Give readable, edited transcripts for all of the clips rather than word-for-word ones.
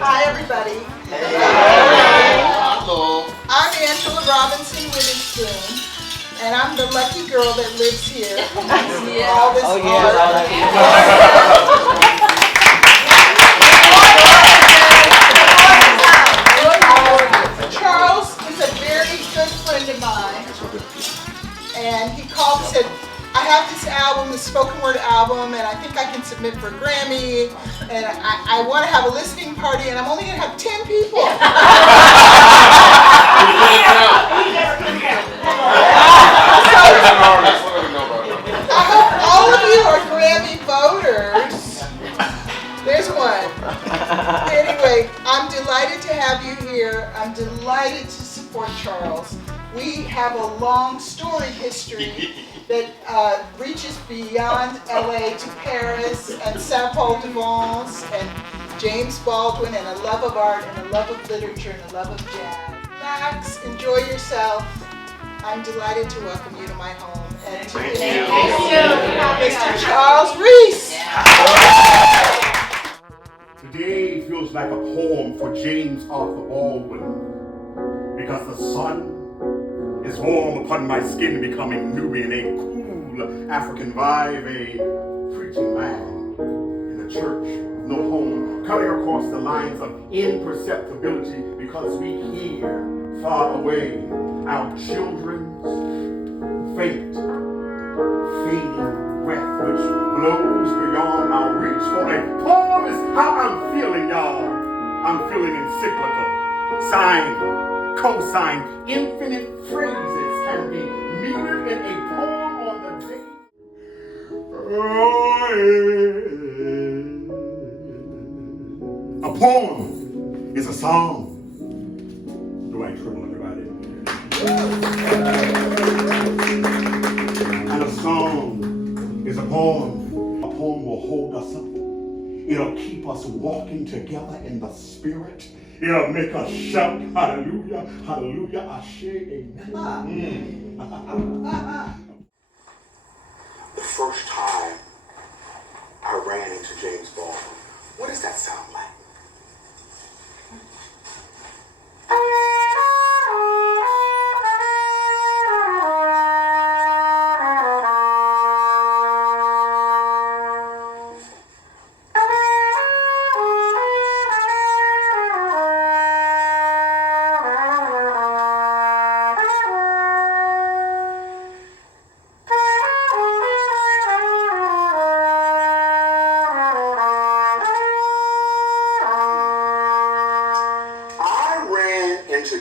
Hi, everybody. I'm Angela Robinson Witherspoon, and I'm the lucky girl that lives here. All this Charles is a very good friend of mine, and he called and said, I have this album, this spoken word album, and I think I can submit for Grammy, and I want to have a listening party, and I'm only going to have 10 people. I hope all of you are Grammy voters. There's one. Anyway, I'm delighted to have you here. I'm delighted to support Charles. We have a long storied history that reaches beyond LA to Paris and Saint Paul de Vence and James Baldwin, and a love of art and a love of literature and a love of jazz. Max, enjoy yourself. I'm delighted to welcome you to my home. And to Mr. Charles Reese. Today feels like a poem for James Arthur Baldwin, because the sun is warm upon my skin, becoming Nubian, a cool African vibe, a preaching man in the church with no home, cutting across the lines of imperceptibility, because we hear far away our children's faint, fading breath which blows beyond our reach. For a poem is how I'm feeling, y'all. I'm feeling encyclical, signed, co-signed, infinite phrases can be metered in a poem on the day. A poem is a song. Dwight, Trible, everybody. And a song is a poem. A poem will hold us up. It'll keep us walking together in the spirit. It'll make us shout, hallelujah, hallelujah, ashe, amen. The first time I ran into James Baldwin, what does that sound like?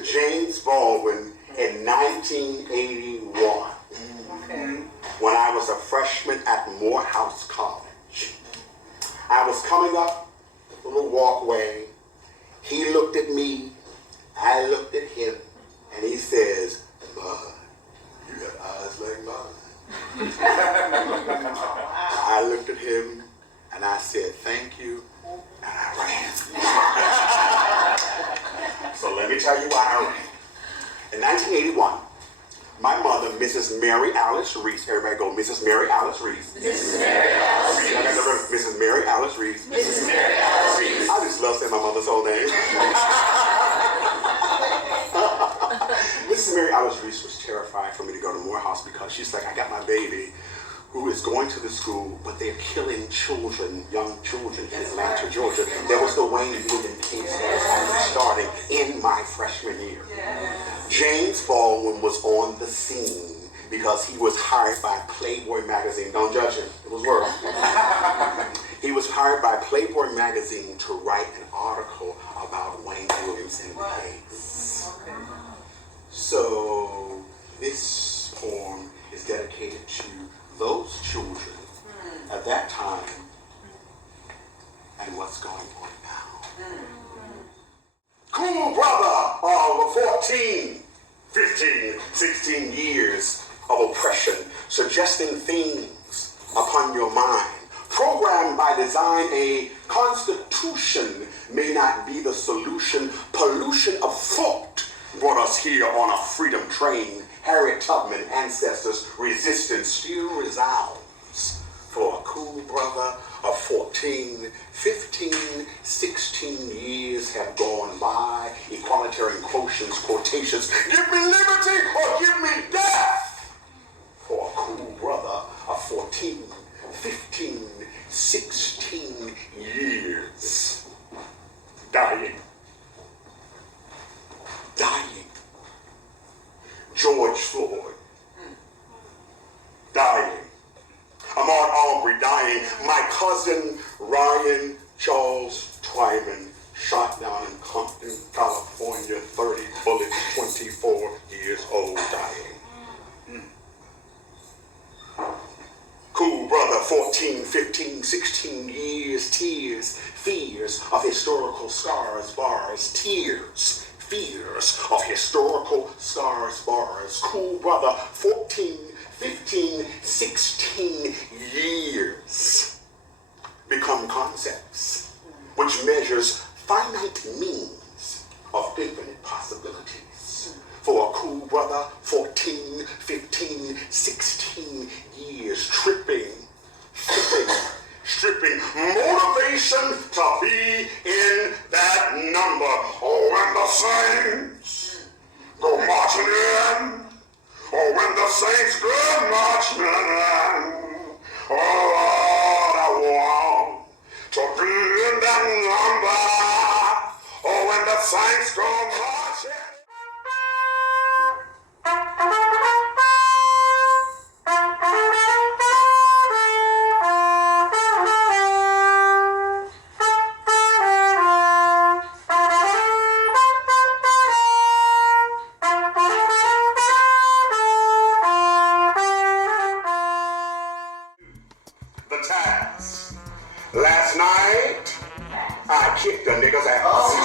James Baldwin in 1981, when I was a freshman at Morehouse College. I was coming up the little walkway. He looked at me, I looked at him, and he says, "Bud, you got eyes like mine." I looked at him and I said, "Thank you," and I ran. So let me tell you why I ran. In 1981, my mother, Mrs. Mary Alice Reese, everybody go, Mrs. Mary Alice Reese. Mrs. Mary Alice Reese. Mrs. Mary Alice Reese. Mrs. Mary Alice Reese. I just love saying my mother's whole name. Mrs. Mary Alice Reese was terrified for me to go to Morehouse because she's like, I got my baby who is going to the school, but they're killing children, young children in Atlanta, Georgia. There was the Wayne William case that was starting in my freshman year. James Baldwin was on the scene because he was hired by Playboy magazine. Don't judge him, it was work. He was hired by Playboy magazine to write an article about Wayne Williams and the case. So this poem is dedicated to those children at that time and what's going on now. Cool brother of 14, 15, 16 years of oppression, suggesting things upon your mind. Programmed by design, a constitution may not be the solution. Pollution of thought brought us here on a freedom train. Harriet Tubman, ancestors, resistance still resounds cool brother of 14, 15, 16 years have gone by. Equalitarian quotations. Give me liberty or give me death. For a cool brother of 14, 15, 16 years. Dying. George Floyd. Dying. Ahmaud Arbery dying. My cousin Ryan Charles Twyman shot down in Compton, California, 30 bullets, 24 years old, dying. Cool brother, 14, 15, 16 years, tears, fears of historical scars, bars, tears, fears of historical scars, bars. Cool brother, 14, 15, 16 years become concepts which measures finite means of infinite possibilities. For a cool brother, 14, 15, 16 years, stripping motivation to be in that number. Oh, when the saints go marching in. Oh, when the saints go marching in. Oh, Lord, I want to be in that number. Oh, when the saints go marching. Last night, I kicked a nigga's ass.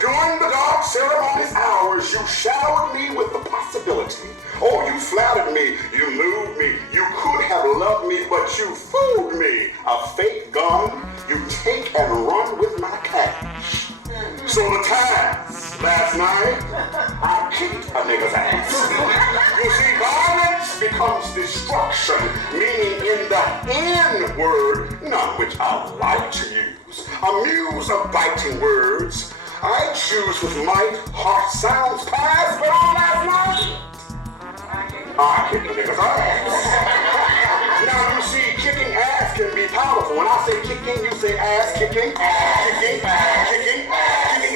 During the dark ceremonious hours, you showered me with the possibility. Oh, you flattered me, you moved me, you could have loved me, but you fooled me. A fake gun, you take and run with my cash. So the task last night, I kicked a nigga's ass. You see, violence becomes destruction, meaning in the N word, none which I like to use. A muse of biting words, I choose with might, heart sounds past, but on last night, I kicked a nigga's ass. Now you see, kicking ass can be powerful. When I say kicking, you say ass kicking, kicking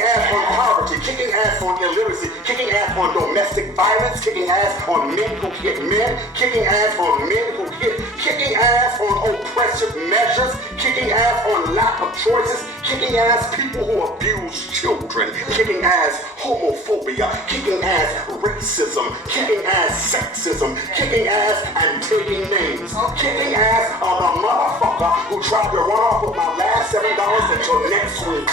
ass on poverty, kicking ass on illiteracy, kicking ass on domestic violence, kicking ass on men who hit men, kicking ass on men who hit, kicking ass on oppressive measures, kicking ass on lack of choices, kicking ass people who abuse children, kicking ass homophobia, kicking ass racism, kicking ass sexism, kicking ass and taking names, kicking ass on the motherfucker who tried to run off with my last $7 until next week.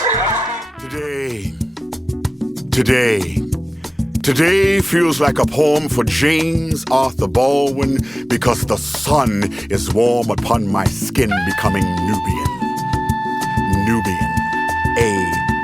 Today feels like a poem for James Arthur Baldwin because the sun is warm upon my skin becoming Nubian, A